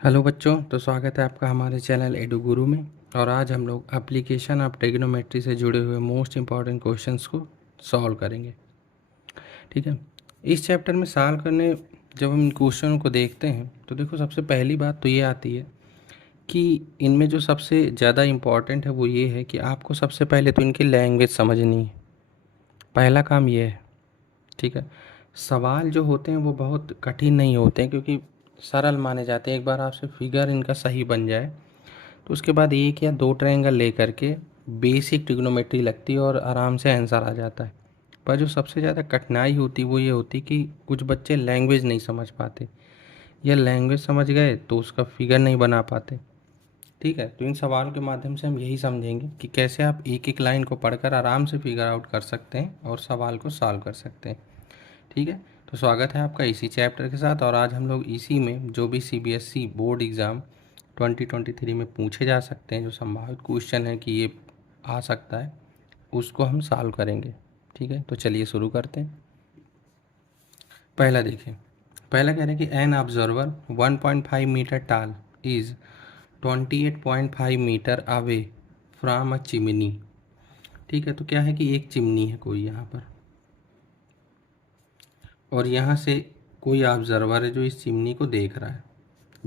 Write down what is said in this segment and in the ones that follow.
Hello बच्चों, तो स्वागत है आपका हमारे चैनल एडू गुरु में। और आज हम लोग एप्लीकेशन ऑफ ट्रिग्नोमेट्री से जुड़े हुए मोस्ट इंपॉर्टेंट क्वेश्चंस को सॉल्व करेंगे। ठीक है, इस चैप्टर में सॉल्व करने जब हम इन क्वेश्चनों को देखते हैं तो देखो, सबसे पहली बात तो ये आती है कि इनमें जो सबसे ज़्यादा इम्पॉर्टेंट है वो ये है कि आपको सबसे पहले तो इनकी लैंग्वेज समझनी है। पहला काम ये है। ठीक है, सवाल जो होते हैं वो बहुत कठिन नहीं होते हैं, क्योंकि सरल माने जाते हैं। एक बार आपसे फिगर इनका सही बन जाए तो उसके बाद एक या दो ट्रायंगल लेकर के बेसिक ट्रिग्नोमेट्री लगती है और आराम से आंसर आ जाता है। पर जो सबसे ज़्यादा कठिनाई होती वो ये होती कि कुछ बच्चे लैंग्वेज नहीं समझ पाते, या लैंग्वेज समझ गए तो उसका फिगर नहीं बना पाते। ठीक है, तो इन सवाल के माध्यम से हम यही समझेंगे कि कैसे आप एक एक लाइन को पढ़कर आराम से फिगर आउट कर सकते हैं और सवाल को सॉल्व कर सकते हैं। ठीक है, तो स्वागत है आपका इसी चैप्टर के साथ। और आज हम लोग इसी में जो भी सीबीएसई बोर्ड एग्ज़ाम 2023 में पूछे जा सकते हैं, जो संभावित क्वेश्चन है कि ये आ सकता है, उसको हम सॉल्व करेंगे। ठीक है, तो चलिए शुरू करते हैं। पहला देखें, पहला कह रहे हैं कि an observer 1.5 metre tall is 28.5 metre away from a chimney. ठीक है, तो क्या है कि एक चिमनी है कोई यहाँ पर, और यहाँ से कोई ऑब्जर्वर है जो इस चिमनी को देख रहा है।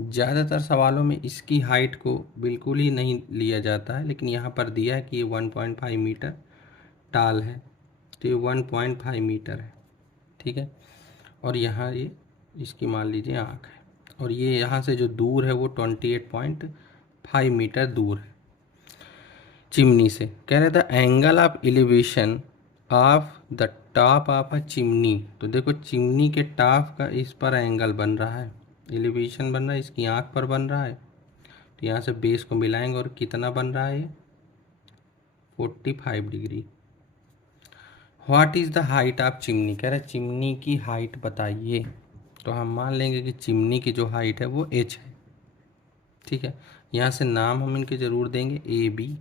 ज़्यादातर सवालों में इसकी हाइट को बिल्कुल ही नहीं लिया जाता है, लेकिन यहाँ पर दिया है कि ये 1.5 मीटर टाल है, तो ये 1.5 मीटर है। ठीक है, और यहाँ ये इसकी मान लीजिए आँख है, और ये यहाँ से जो दूर है वो 28.5 मीटर दूर है चिमनी से। कह रहे थे angle of elevation of the top of a chimney. तो देखो, चिमनी के टॉप का इस पर एंगल बन रहा है, एलिवेशन बन रहा है, इसकी आँख पर बन रहा है। तो यहाँ से बेस को मिलाएंगे और कितना बन रहा है ये 45 degree. What is the height of chimney. कह रहे हैं चिमनी की हाइट बताइए। तो हम मान लेंगे कि चिमनी की जो हाइट है वो h है। ठीक है, यहाँ से नाम हम इनके ज़रूर देंगे A B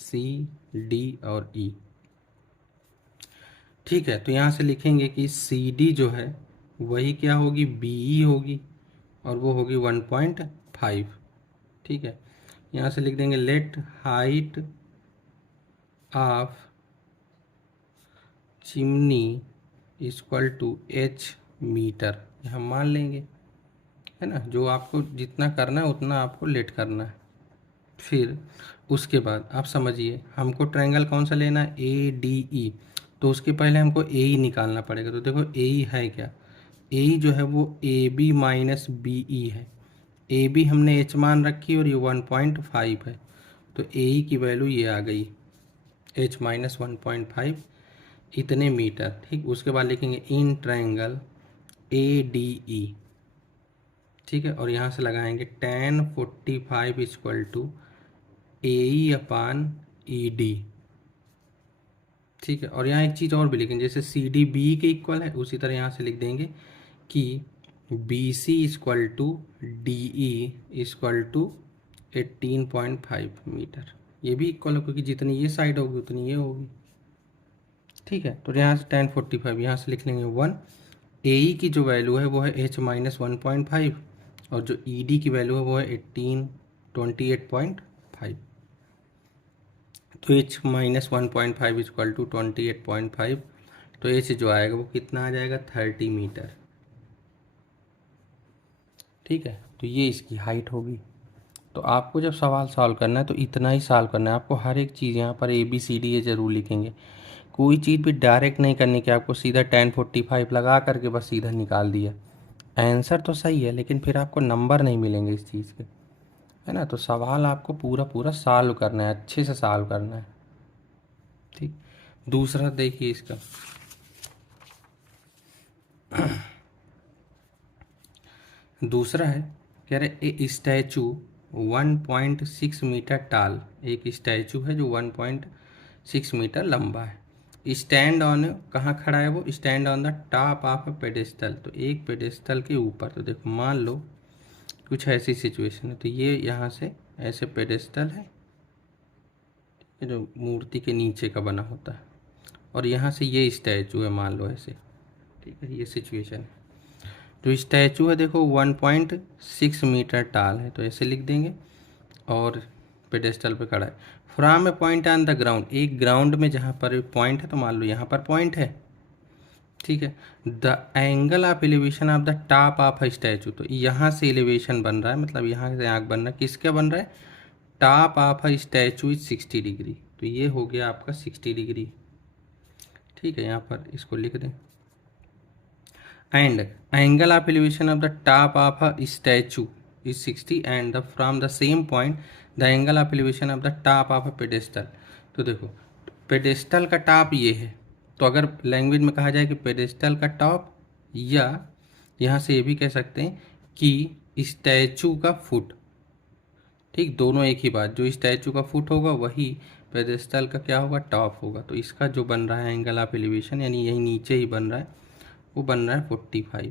C D और E। ठीक है, तो यहाँ से लिखेंगे कि CD जो है वही क्या होगी, BE होगी, और वो होगी 1.5। ठीक है, यहाँ से लिख देंगे let height of chimney equal to h metre. हम मान लेंगे, है ना, जो आपको जितना करना है उतना आपको लेट करना है। फिर उसके बाद आप समझिए, हमको ट्रायंगल कौन सा लेना है, ADE। तो उसके पहले हमको AE निकालना पड़ेगा। तो देखो AE है क्या, AE जो है वो AB माइनस BE है। AB हमने h मान रखी और ये 1.5 है, तो AE की वैल्यू ये आ गई, h माइनस 1.5 इतने मीटर। ठीक, उसके बाद लिखेंगे इन ट्रायंगल ADE। ठीक है, और यहाँ से लगाएंगे tan 45 equal to AE upon ED। ठीक है, और यहाँ एक चीज़ और भी लिखेंगे, जैसे CD BE के इक्वल है, उसी तरह यहाँ से लिख देंगे कि BC equal to DE equal to 18.5 metre. ये भी इक्वल है, क्योंकि जितनी ये साइड होगी उतनी ये होगी। ठीक है, तो यहाँ से tan 45 यहाँ से लिख लेंगे 1। AE की जो वैल्यू है वो है h माइनस 1.5, और जो ED की वैल्यू है वो है 28.5। तो h माइनस 1.5 इक्वल टू 28.5, तो h जो आएगा वो कितना आ जाएगा, 30 मीटर। ठीक है, तो ये इसकी हाइट होगी। तो आपको जब सवाल सॉल्व करना है तो इतना ही सॉल्व करना है। आपको हर एक चीज़ यहाँ पर ABCD ये ज़रूर लिखेंगे। कोई चीज़ भी डायरेक्ट नहीं करनी कि आपको सीधा tan 45 लगा करके बस सीधा निकाल दिया। आंसर तो सही है, लेकिन फिर आपको नंबर नहीं मिलेंगे इस चीज़ के, है ना। तो सवाल आपको पूरा पूरा सॉल्व करना है, अच्छे से सॉल्व करना है। ठीक, दूसरा देखिए इसका। दूसरा है, कह रहे ए स्टैचू 1.6 मीटर टाल, एक स्टैचू है जो 1.6 मीटर लंबा है। स्टैंड ऑन, कहाँ खड़ा है वो, stand on the top of a pedestal, तो एक पेडेस्टल के ऊपर। तो देखो, मान लो कुछ ऐसी सिचुएशन है, तो ये यहाँ से ऐसे पेडेस्टल है, ये जो मूर्ति के नीचे का बना होता है, और यहाँ से ये स्टैचू है, मान लो ऐसे। ठीक है, ये सिचुएशन है। जो स्टैचू है देखो 1.6 मीटर टाल है, तो ऐसे लिख देंगे, और पेडेस्टल पे खड़ा है। From A point on the ground, एक ग्राउंड में जहाँ पर पॉइंट है, तो मान लो यहाँ पर पॉइंट है, ठीक है। The angle of elevation of the top of a statue, तो यहाँ से एलिवेशन बन रहा है, मतलब यहाँ से आँख बन रहा है, किसका बन रहा है, top of a statue is 60 degree, तो ये हो गया आपका 60 डिग्री, ठीक है। यहाँ पर इसको लिख दें, and angle of elevation of the top of a statue is 60 and the from the same point the angle of elevation of the top of a pedestal. तो देखो पेडेस्टल का टॉप ये है, तो अगर लैंग्वेज में कहा जाए कि पेडेस्टल का टॉप, या यहाँ से ये भी कह सकते हैं कि स्टैचू का फुट, ठीक, दोनों एक ही बात, जो स्टैचू का फुट होगा वही पेडेस्टल का क्या होगा, टॉप होगा। तो इसका जो बन रहा है एंगल ऑफ एलिवेशन, यानी यही नीचे ही बन रहा है, वो बन रहा है 45।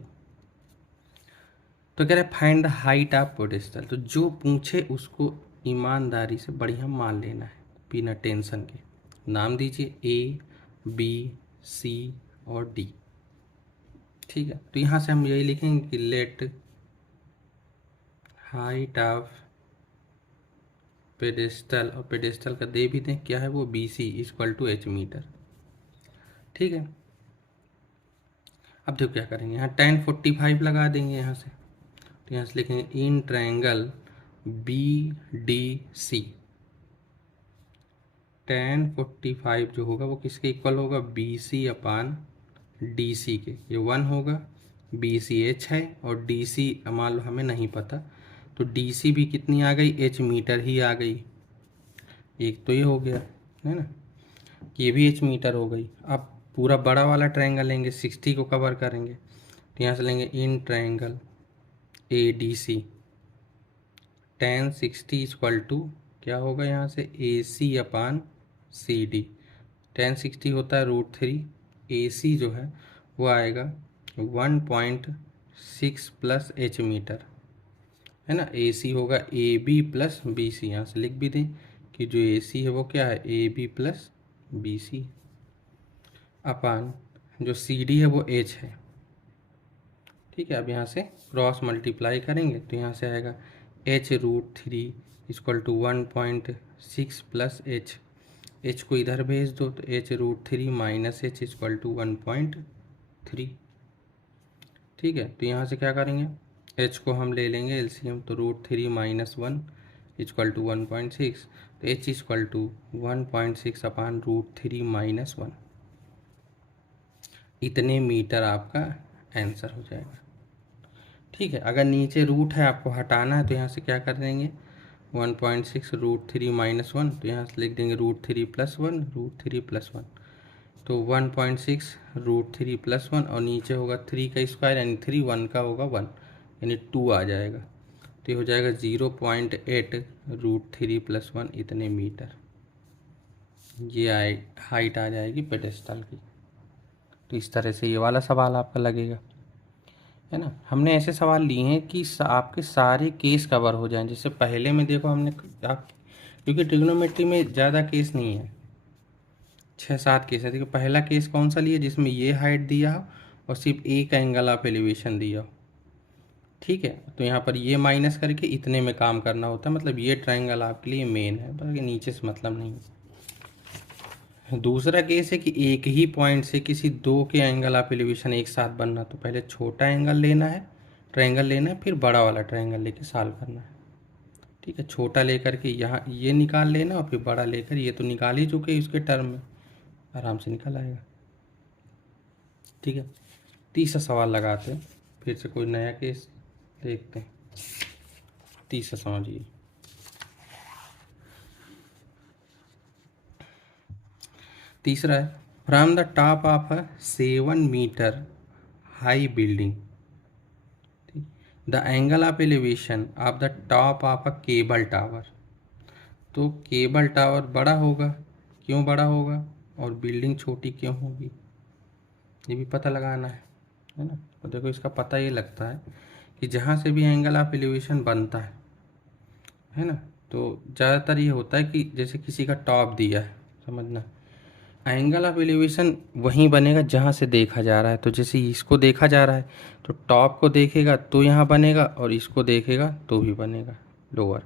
तो कह रहे find the height of pedestal, तो जो पूछे उसको ईमानदारी से बढ़िया मान लेना है बिना टेंशन के। नाम दीजिए ए, बी, सी और डी, ठीक है। तो यहाँ से हम यही लिखेंगे कि लेट हाइट ऑफ पेडेस्टल, और पेडेस्टल का दे भी दें क्या है वो, B C equal to H metre, ठीक है। अब देखो क्या करेंगे, यहाँ 1045 लगा देंगे यहाँ से, तो यहाँ से लिखेंगे in triangle B D C, 1045 जो होगा वो किसके इक्वल होगा, बी सी अपान डी सी के, ये 1 होगा, बी सी एच है और डी सी मान लो हमें नहीं पता, तो डी सी भी कितनी आ गई, एच मीटर ही आ गई, एक तो ये हो गया है ना, ये भी एच मीटर हो गई। अब पूरा बड़ा वाला ट्रायंगल लेंगे, 60 को कवर करेंगे, तो यहाँ से लेंगे in triangle A D C, 1060 equal to क्या होगा, यहाँ से ए सी अपान सी डी, 1060 होता है √3, ए सी जो है वो आएगा 1.6 प्लस एच मीटर, है ना। ए सी होगा A B plus B C, यहाँ से लिख भी दें कि जो ए सी है वो क्या है, A B plus B C, अपान जो सी डी है वो एच है, ठीक है। अब यहाँ से क्रॉस मल्टीप्लाई करेंगे, तो यहाँ से आएगा h√3 equal to 1.6 plus H, H को इधर भेज दो, तो h√3 minus H equal to 1.3, ठीक है। तो यहाँ से क्या करेंगे, h को हम ले लेंगे एलसीएम, तो √3 माइनस 1 इक्वल टू 1.6, तो h equal to 1.6 upon √3 minus 1, इतने मीटर आपका आंसर हो जाएगा, ठीक है। अगर नीचे रूट है आपको हटाना है, तो यहाँ से क्या कर देंगे, 1.6 √3 माइनस 1, तो यहाँ से लिख देंगे √3 प्लस 1, √3 प्लस 1, तो 1.6 √3 प्लस 1, और नीचे होगा 3 का स्क्वायर यानी 3, 1 का होगा 1 यानी 2 आ जाएगा, तो ये हो जाएगा 0.8 √3 प्लस 1, इतने मीटर, ये हाइट आ जाएगी पेडेस्टल की। तो इस तरह से ये वाला सवाल आपका लगेगा, है ना। हमने ऐसे सवाल लिए हैं कि आपके सारे केस कवर हो जाएं, जैसे पहले में देखो हमने आप, क्योंकि ट्रिग्नोमेट्री में ज़्यादा केस नहीं है, 6-7 केस है। देखो पहला केस कौन सा लिया, जिसमें ये हाइट दिया हो और सिर्फ एक एंगल ऑफ एलिवेशन दिया हो, ठीक है। तो यहाँ पर ये माइनस करके इतने में काम करना होता है, मतलब ये ट्रायंगल आपके लिए मेन है, बाकी नीचे से मतलब नहीं है। दूसरा केस है कि एक ही पॉइंट से किसी दो के एंगल ऑफ एलिवेशन एक साथ बनना, तो पहले छोटा एंगल लेना है, ट्रायंगल लेना है, फिर बड़ा वाला ट्रायंगल लेके सॉल्व करना है, ठीक है। छोटा लेकर के यहाँ ये निकाल लेना, और फिर बड़ा लेकर, ये तो निकाल ही चुके उसके टर्म में, आराम से निकल आएगा, ठीक है। तीसरा सवाल लगाते हैं, फिर से कोई नया केस देखते हैं। तीसरा समझिए, तीसरा है from the top of a 7 metre high building, the angle of elevation of the top of a cable tower, तो केबल टावर बड़ा होगा, क्यों बड़ा होगा, और बिल्डिंग छोटी क्यों होगी, ये भी पता लगाना है ना। तो देखो इसका पता ये लगता है कि जहाँ से भी एंगल ऑफ एलिवेशन बनता है ना, तो ज़्यादातर ये होता है कि जैसे किसी का टॉप दिया है, समझना, एंगल ऑफ एलिवेशन वहीं बनेगा जहाँ से देखा जा रहा है। तो जैसे इसको देखा जा रहा है तो टॉप को देखेगा तो यहाँ बनेगा, और इसको देखेगा तो भी बनेगा लोअर।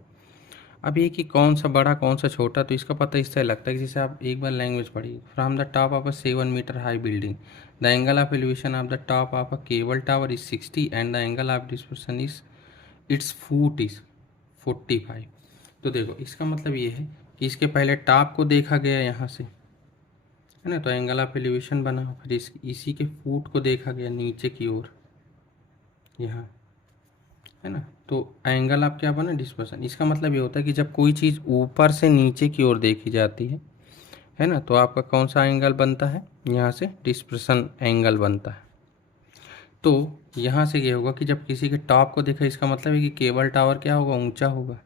अब ये कि कौन सा बड़ा कौन सा छोटा, तो इसका पता इससे लगता है कि जैसे आप एक बार लैंग्वेज पढ़िए, from the top of a 7 metre high building the angle of elevation of the top of a cable tower is 60 and the angle of dispersion is its foot is 45। तो देखो इसका मतलब ये है कि इसके पहले टॉप को देखा गया यहाँ से, है ना, तो एंगल ऑफ एलिवेशन बना। फिर इसी के फुट को देखा गया नीचे की ओर यहाँ, है ना, तो एंगल आप क्या बना, डिस्पर्सन। इसका मतलब ये होता है कि जब कोई चीज़ ऊपर से नीचे की ओर देखी जाती है ना, तो आपका कौन सा एंगल बनता है, यहाँ से डिस्पर्सन एंगल बनता है। तो यहाँ से ये होगा कि जब किसी के टॉप को देखा, इसका मतलब है कि केबल टावर क्या होगा, ऊंचा होगा,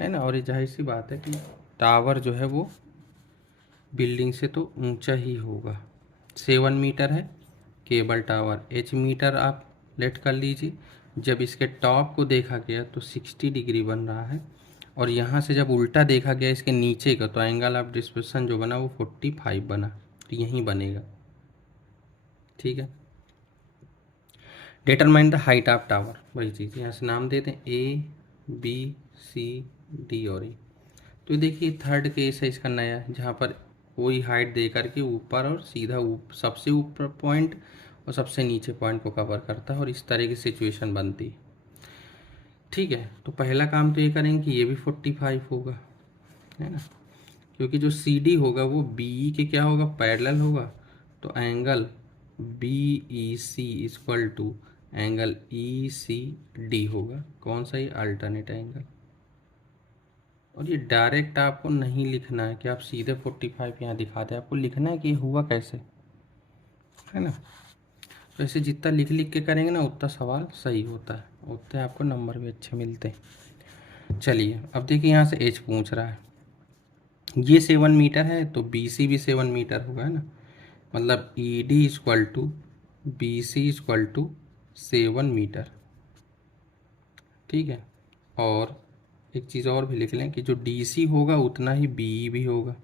है ना। और ये जाहिर सी बात है कि टावर जो है वो बिल्डिंग से तो ऊंचा ही होगा। 7 मीटर है केबल टावर, एच मीटर आप लेट कर लीजिए। जब इसके टॉप को देखा गया तो 60 डिग्री बन रहा है, और यहाँ से जब उल्टा देखा गया इसके नीचे का, तो एंगल ऑफ डिस्पर्सन जो बना वो 45 बना, तो यहीं बनेगा। ठीक है। Determine the height of tower, वही चीज़ यहाँ से नाम देते हैं ए बी सी डी और ई। तो देखिए थर्ड केस है इसका नया, जहाँ पर कोई हाइट दे करके ऊपर और सीधा सबसे ऊपर पॉइंट और सबसे नीचे पॉइंट को कवर करता है, और इस तरह की सिचुएशन बनती है। ठीक है, तो पहला काम तो ये करेंगे कि ये भी 45 होगा, है ना, क्योंकि जो सी डी होगा वो बी ई के क्या होगा, पैरेलल होगा। तो angle B E C equal to angle E C D होगा। कौन सा, ये अल्टरनेट एंगल। और ये डायरेक्ट आपको नहीं लिखना है कि आप सीधे 45 यहाँ दिखा दें, आपको लिखना है कि ये हुआ कैसे, है ना। तो ऐसे जितना लिख लिख के करेंगे ना उतना सवाल सही होता है, उतने आपको नंबर भी अच्छे मिलते हैं। चलिए अब देखिए यहाँ से एच पूछ रहा है, ये 7 मीटर है तो बी सी भी 7 मीटर होगा, है ना, मतलब E D equal to B C equal to 7 metre. ठीक है, और एक चीज़ और भी लिख लें कि जो डी सी होगा उतना ही बी ई भी होगा।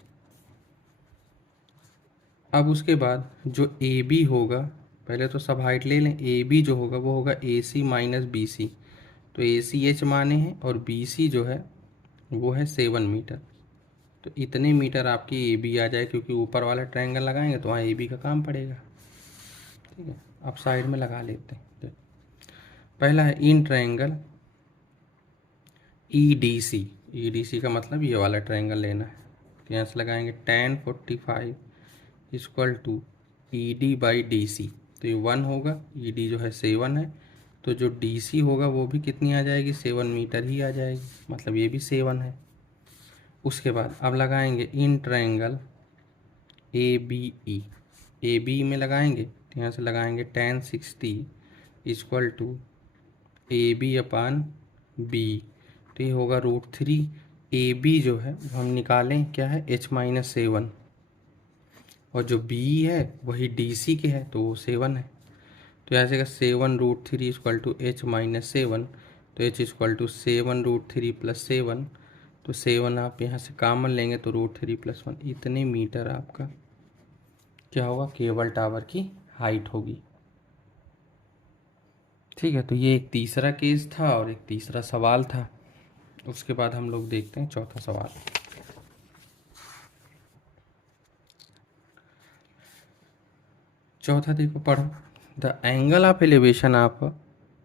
अब उसके बाद जो ए बी होगा, पहले तो सब हाइट ले लें, ए बी जो होगा वो होगा ए सी माइनस बी सी। तो ए सी एच माने हैं और बी सी जो है वो है 7 मीटर। तो इतने मीटर आपकी ए बी आ जाए, क्योंकि ऊपर वाला ट्रायंगल लगाएंगे तो वहाँ ए बी का काम पड़ेगा। ठीक है, अब साइड में लगा लेते हैं। पहला है in triangle E D C. E D C का मतलब ये वाला ट्रायंगल लेना है, तो यहाँ से लगाएंगे tan 45 equal to E D by D C. तो ये 1 होगा, ई डी जो है 7 है, तो जो डी सी होगा वो भी कितनी आ जाएगी, 7 मीटर ही आ जाएगी, मतलब ये भी 7 है। उसके बाद अब लगाएंगे in triangle A B E. A B में लगाएंगे तो यहाँ से लगाएंगे tan 60 equal to A B upon B. तो ये होगा √3। ए बी जो है वो हम निकालें क्या है, H-7, और जो बी है वही डी सी के है तो वो 7 है। तो यहाँ से 7√3 इक्वल टू H-7, तो H इक्वल टू 7√3 प्लस 7। तो 7 आप यहाँ से कॉमन लेंगे तो √3 + 1, इतने मीटर आपका क्या होगा, केबल टावर की हाइट होगी। ठीक है, तो ये एक तीसरा केस था और एक तीसरा सवाल था। उसके बाद हम लोग देखते हैं चौथा सवाल। चौथा देखो, पढ़ो। The angle of elevation of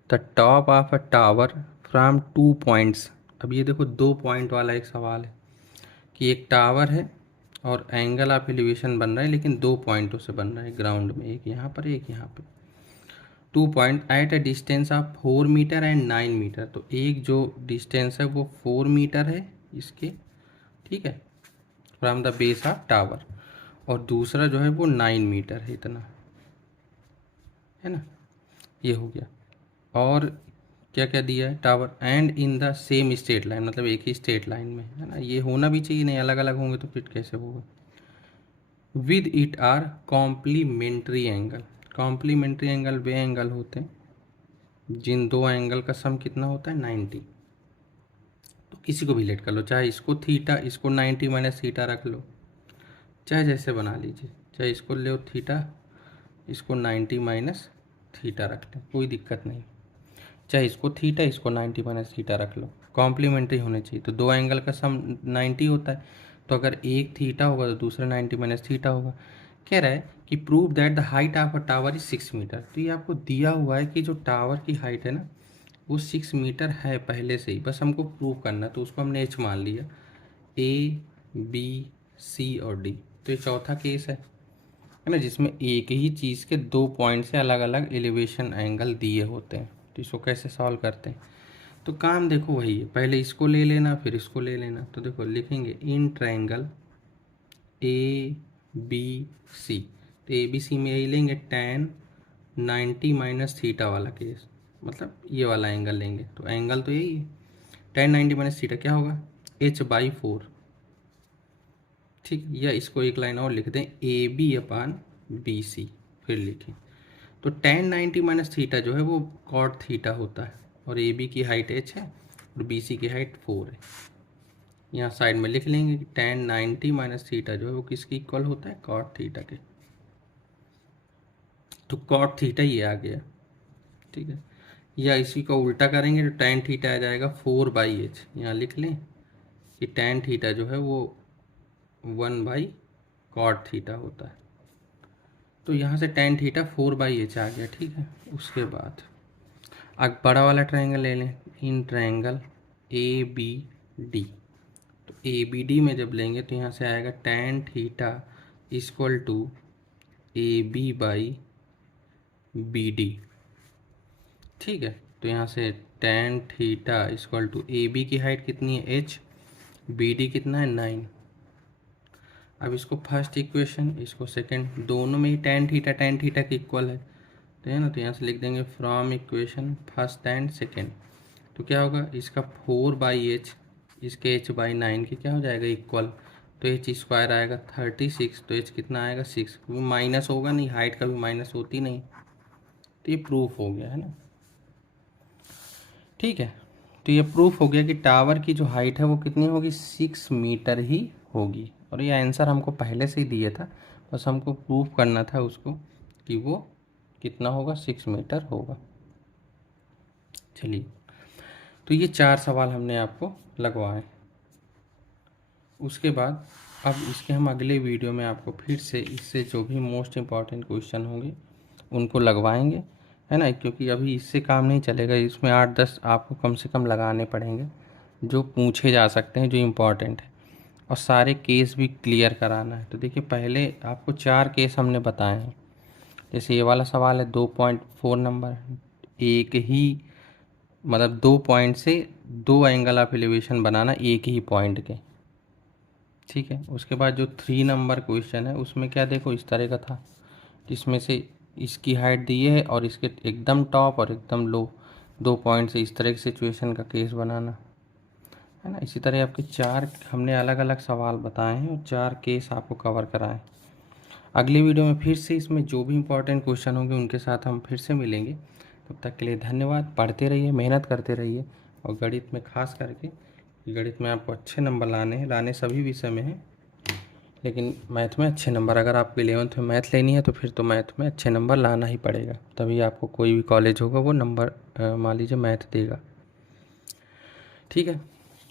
the top of a tower from 2 points. अब ये देखो 2 पॉइंट वाला एक सवाल है कि एक टावर है और एंगल ऑफ एलिवेशन बन रहा है, लेकिन 2 पॉइंटों से बन रहा है ग्राउंड में, एक यहाँ पर एक यहाँ पर। 2 point at a distance of 4 metre and 9 metre. तो एक जो डिस्टेंस है वो 4 मीटर है इसके, ठीक है, from the base of tower, और दूसरा जो है वो 9 मीटर है, इतना, है ना, ये हो गया। और क्या क्या दिया है, tower and in the same straight line, मतलब एक ही स्ट्रेट लाइन में, है ना, ये होना भी चाहिए, नहीं अलग अलग होंगे तो फिर कैसे होगा। With it are complementary angle. Complementary angle वे एंगल होते हैं जिन दो एंगल का सम कितना होता है, 90। तो किसी को भी लेट कर लो, चाहे इसको थीटा, इसको 90 माइनस थीटा रख लो, चाहे जैसे बना लीजिए, चाहे इसको ले थीटा, इसको 90 माइनस थीटा रख लें, कोई दिक्कत नहीं। चाहे इसको थीटा, इसको 90 माइनस थीटा रख लो, कॉम्प्लीमेंट्री होने चाहिए। तो दो एंगल का सम 90 होता है, तो अगर एक थीटा होगा तो दूसरा 90 माइनस थीटा होगा। कह रहा है कि prove that the height of a tower is 6 metre. तो ये आपको दिया हुआ है कि जो टावर की हाइट है ना वो 6 मीटर है पहले से ही, बस हमको प्रूव करना है। तो उसको हमने एच मान लिया, ए बी सी और डी। तो ये चौथा केस है ना, जिसमें एक ही चीज़ के दो पॉइंट से अलग अलग एलिवेशन एंगल दिए होते हैं। तो इसको कैसे सॉल्व करते हैं? तो काम देखो वही है, पहले इसको ले लेना फिर इसको ले लेना। तो देखो लिखेंगे in triangle A B C. तो ए बी सी में यही लेंगे tan 90 माइनस थीटा वाला केस, मतलब ये वाला एंगल लेंगे। तो एंगल तो यही है, tan 90 माइनस थीटा क्या होगा, h/4। ठीक, या इसको एक लाइन और लिख दें, ए बी अपान बी सी। फिर लिखें तो tan 90 माइनस थीटा जो है वो cot थीटा होता है, और ए बी की हाइट h है और बी सी की हाइट 4 है। यहाँ साइड में लिख लेंगे कि tan 90 माइनस थीटा जो है वो किसकी इक्वल होता है, cot थीटा के। तो cot थीटा ये आ गया, ठीक है। या इसी को उल्टा करेंगे तो tan थीटा आ जाएगा 4/h। यहाँ लिख लें कि tan थीटा जो है वो 1/cot थीटा होता है। तो यहाँ से tan थीटा 4/h आ गया, ठीक है। उसके बाद अब बड़ा वाला ट्रायंगल ले लें, in triangle A B D. तो ए बी डी में जब लेंगे तो यहाँ से आएगा tan theta equal to A B by B D, ठीक है। तो यहाँ से tan theta equal to A B की हाइट कितनी है h, बी डी कितना है 9। अब इसको फर्स्ट इक्वेशन, इसको सेकंड, दोनों में ही tan थीटा के इक्वल है, तो है ना। तो यहाँ से लिख देंगे from equation first and second. तो क्या होगा, इसका 4/h इसके h/9 के क्या हो जाएगा इक्वल। तो h स्क्वायर आएगा 36, तो h कितना आएगा 6, क्योंकि माइनस होगा नहीं, हाइट का भी माइनस होती नहीं। तो ये प्रूफ हो गया है ना, ठीक है। तो ये प्रूफ हो गया कि टावर की जो हाइट है वो कितनी होगी, 6 मीटर ही होगी। और ये आंसर हमको पहले से ही दिया था, बस हमको प्रूफ करना था उसको कि वो कितना होगा, 6 मीटर होगा। चलिए, तो ये 4 सवाल हमने आपको लगवाए। उसके बाद अब इसके हम अगले वीडियो में आपको फिर से इससे जो भी मोस्ट इम्पॉर्टेंट क्वेश्चन होंगे उनको लगवाएंगे, है ना। क्योंकि अभी इससे काम नहीं चलेगा, इसमें 8-10 आपको कम से कम लगाने पड़ेंगे जो पूछे जा सकते हैं, जो इम्पॉर्टेंट है। और सारे केस भी क्लियर कराना है। तो देखिए, पहले आपको 4 केस हमने बताए हैं। जैसे ये वाला सवाल है 2.4 नंबर, एक ही मतलब 2 पॉइंट से 2 एंगल ऑफ एलिवेशन बनाना एक ही पॉइंट के, ठीक है। उसके बाद जो 3 नंबर क्वेश्चन है उसमें क्या देखो इस तरह का था, जिसमें से इसकी हाइट दी है और इसके एकदम टॉप और एकदम लो 2 पॉइंट से इस तरह की सिचुएशन का केस बनाना, है ना। इसी तरह आपके 4 हमने अलग अलग सवाल बताए हैं और 4 केस आपको कवर कराए। अगली वीडियो में फिर से इसमें जो भी इंपॉर्टेंट क्वेश्चन होंगे उनके साथ हम फिर से मिलेंगे। तब तक के लिए धन्यवाद। पढ़ते रहिए, मेहनत करते रहिए, और गणित में खास करके, गणित में आपको अच्छे नंबर लाने हैं, लाने सभी विषय में हैं, लेकिन मैथ में अच्छे नंबर। अगर आपको 11th में मैथ लेनी है तो फिर तो मैथ में अच्छे नंबर लाना ही पड़ेगा, तभी आपको कोई भी कॉलेज होगा वो नंबर मान लीजिए मैथ देगा, ठीक है।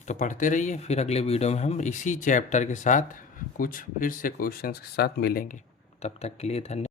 तो पढ़ते रहिए, फिर अगले वीडियो में हम इसी चैप्टर के साथ कुछ फिर से क्वेश्चंस के साथ मिलेंगे। तब तक के लिए धन्यवाद।